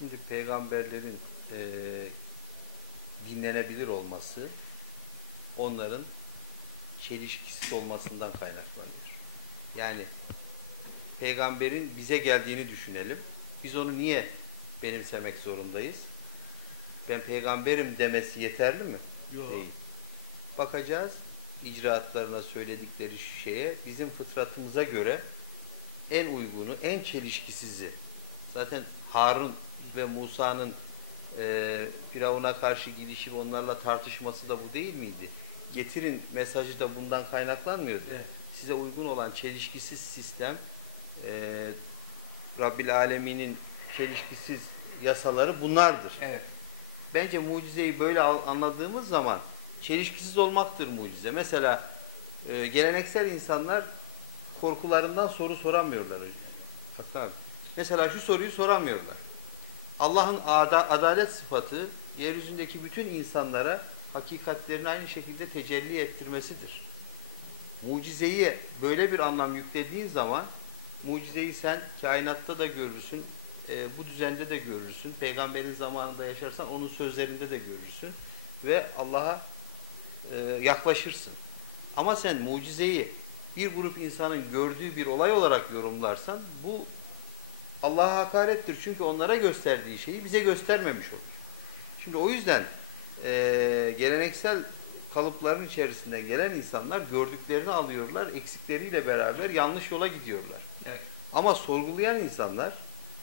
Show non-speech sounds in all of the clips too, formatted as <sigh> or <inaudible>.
Şimdi peygamberlerin e, dinlenebilir olması onların çelişkisiz olmasından kaynaklanıyor. Yani peygamberin bize geldiğini düşünelim. Biz onu niye benimsemek zorundayız? Ben peygamberim demesi yeterli mi? Yok. Değil. Bakacağız icraatlarına söyledikleri şeye bizim fıtratımıza göre en uygunu, en çelişkisizi. Zaten Harun ve Musa'nın e, Firavun'a karşı gidişi ve onlarla tartışması da bu değil miydi? Getirin mesajı da bundan kaynaklanmıyordu. Evet. Size uygun olan çelişkisiz sistem e, Rabbil Alemin'in çelişkisiz yasaları bunlardır. Evet. Bence mucizeyi böyle anladığımız zaman çelişkisiz olmaktır mucize. Mesela e, geleneksel insanlar korkularından soru soramıyorlar. hocam. Hatta. Mesela şu soruyu soramıyorlar. Allah'ın ada- adalet sıfatı yeryüzündeki bütün insanlara hakikatlerini aynı şekilde tecelli ettirmesidir. Mucizeyi böyle bir anlam yüklediğin zaman mucizeyi sen kainatta da görürsün, e, bu düzende de görürsün. Peygamberin zamanında yaşarsan onun sözlerinde de görürsün ve Allah'a e, yaklaşırsın. Ama sen mucizeyi bir grup insanın gördüğü bir olay olarak yorumlarsan bu Allah'a hakarettir. Çünkü onlara gösterdiği şeyi bize göstermemiş olur. Şimdi o yüzden e, geleneksel kalıpların içerisinden gelen insanlar gördüklerini alıyorlar, eksikleriyle beraber yanlış yola gidiyorlar. Evet. Ama sorgulayan insanlar,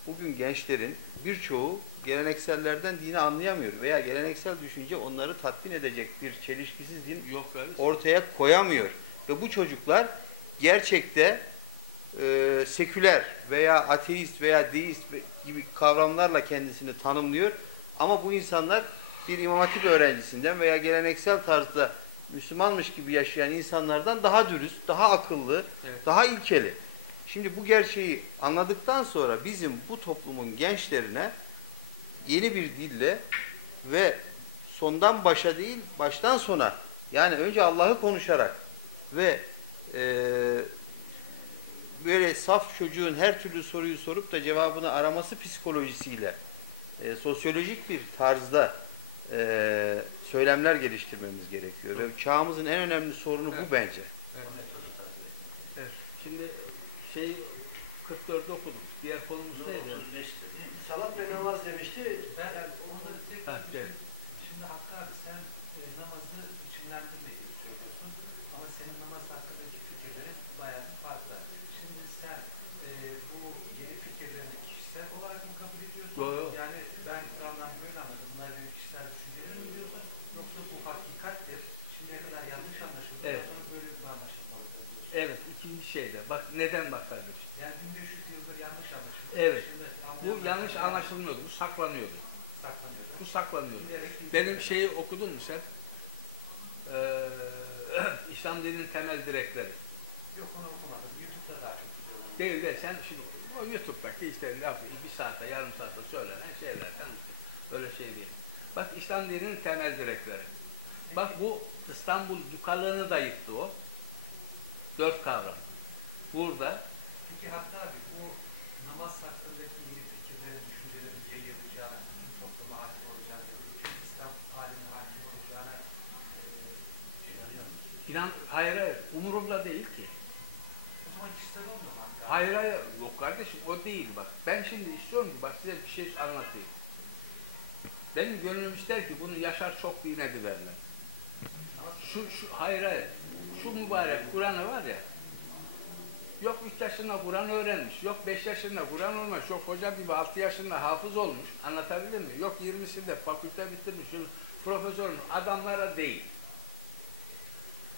bugün gençlerin birçoğu geleneksellerden dini anlayamıyor veya geleneksel düşünce onları tatmin edecek bir çelişkisiz din Yok ortaya koyamıyor. Ve bu çocuklar gerçekte e, seküler veya ateist veya deist gibi kavramlarla kendisini tanımlıyor. Ama bu insanlar bir imam hatip öğrencisinden veya geleneksel tarzda Müslümanmış gibi yaşayan insanlardan daha dürüst, daha akıllı, Evet. daha ilkeli. Şimdi bu gerçeği anladıktan sonra bizim bu toplumun gençlerine yeni bir dille ve sondan başa değil baştan sona yani önce Allah'ı konuşarak ve e, böyle saf çocuğun her türlü soruyu sorup da cevabını araması psikolojisiyle e, sosyolojik bir tarzda e, söylemler geliştirmemiz gerekiyor. Ve çağımızın en önemli sorunu Evet. bu bence. Evet. Şimdi şey 44 okuduk. Diğer konumuz neydi? Salat ve namaz demişti. Ben Yani orada tek Ha, evet. Şimdi Hakkı abi sen e, namazı biçimlendirmeyi söylüyorsun. Ama senin namaz hakkındaki fikirlerin bayağı farklı. Şimdi sen e, bu yeni fikirlerini kişisel olarak mı kabul ediyorsun? Yo, yo. Yani ben Kur'an'dan böyle anladım. Bunlar benim kişisel düşüncelerim mi diyorsun? Yoksa bu hakikattir. Şimdiye kadar yanlış anlaşıldı. Evet. Sonra böyle bir anlaşılmalıdır diyorsun. Evet. ikinci şeyde. Bak neden bak kardeşim? Yani 1500 yıldır yanlış anlaşıldı. Evet. Şimdi Bu yanlış anlaşılmıyordu. Bu saklanıyordu. saklanıyor. Bu saklanıyordu. Bilerek. Benim şeyi okudun mu sen? Ee, <clears throat> İslam dininin temel direkleri. Yok onu okumadım. YouTube'da daha çok gidiyorum. Değil de sen şimdi o YouTube'daki işte lafı bir saate yarım saate söylenen şeylerden öyle şey değil. Bak İslam dininin temel direkleri. Bak bu İstanbul Dukalığını da yıktı o. Dört kavram. Burada Peki hatta abi bu namaz hakkındaki yeni fikirlerin, düşüncelerin yayılacağına, bütün topluma hakim olacağına, bütün İslam alemine hakim olacağına e, inanıyor musun? inan hayır hayır umurumda değil ki. O zaman kişisel olmuyor mu hatta? Hayır hayır yok kardeşim o değil bak. Ben şimdi istiyorum ki bak size bir şey anlatayım. Benim gönlüm ister ki bunu Yaşar çok din ediverler. Şu, şu, hayır hayır. Şu mübarek Kur'an'ı var ya. Yok 3 yaşında Kur'an öğrenmiş. Yok 5 yaşında Kur'an olmuş. Yok hocam gibi 6 yaşında hafız olmuş. Anlatabildim mi? Yok 20'sinde fakülte bitirmiş. Profesör. Adamlara değil.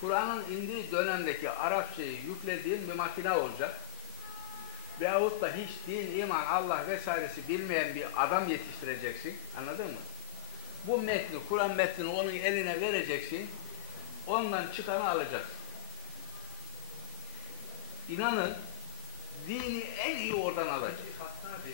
Kur'an'ın indiği dönemdeki Arapçayı yüklediğin bir makine olacak. Veyahut da hiç din, iman, Allah vesairesi bilmeyen bir adam yetiştireceksin. Anladın mı? Bu metni, Kur'an metnini onun eline vereceksin. Ondan çıkanı alacaksın. İnanın dini en iyi oradan alacak. Hatta abi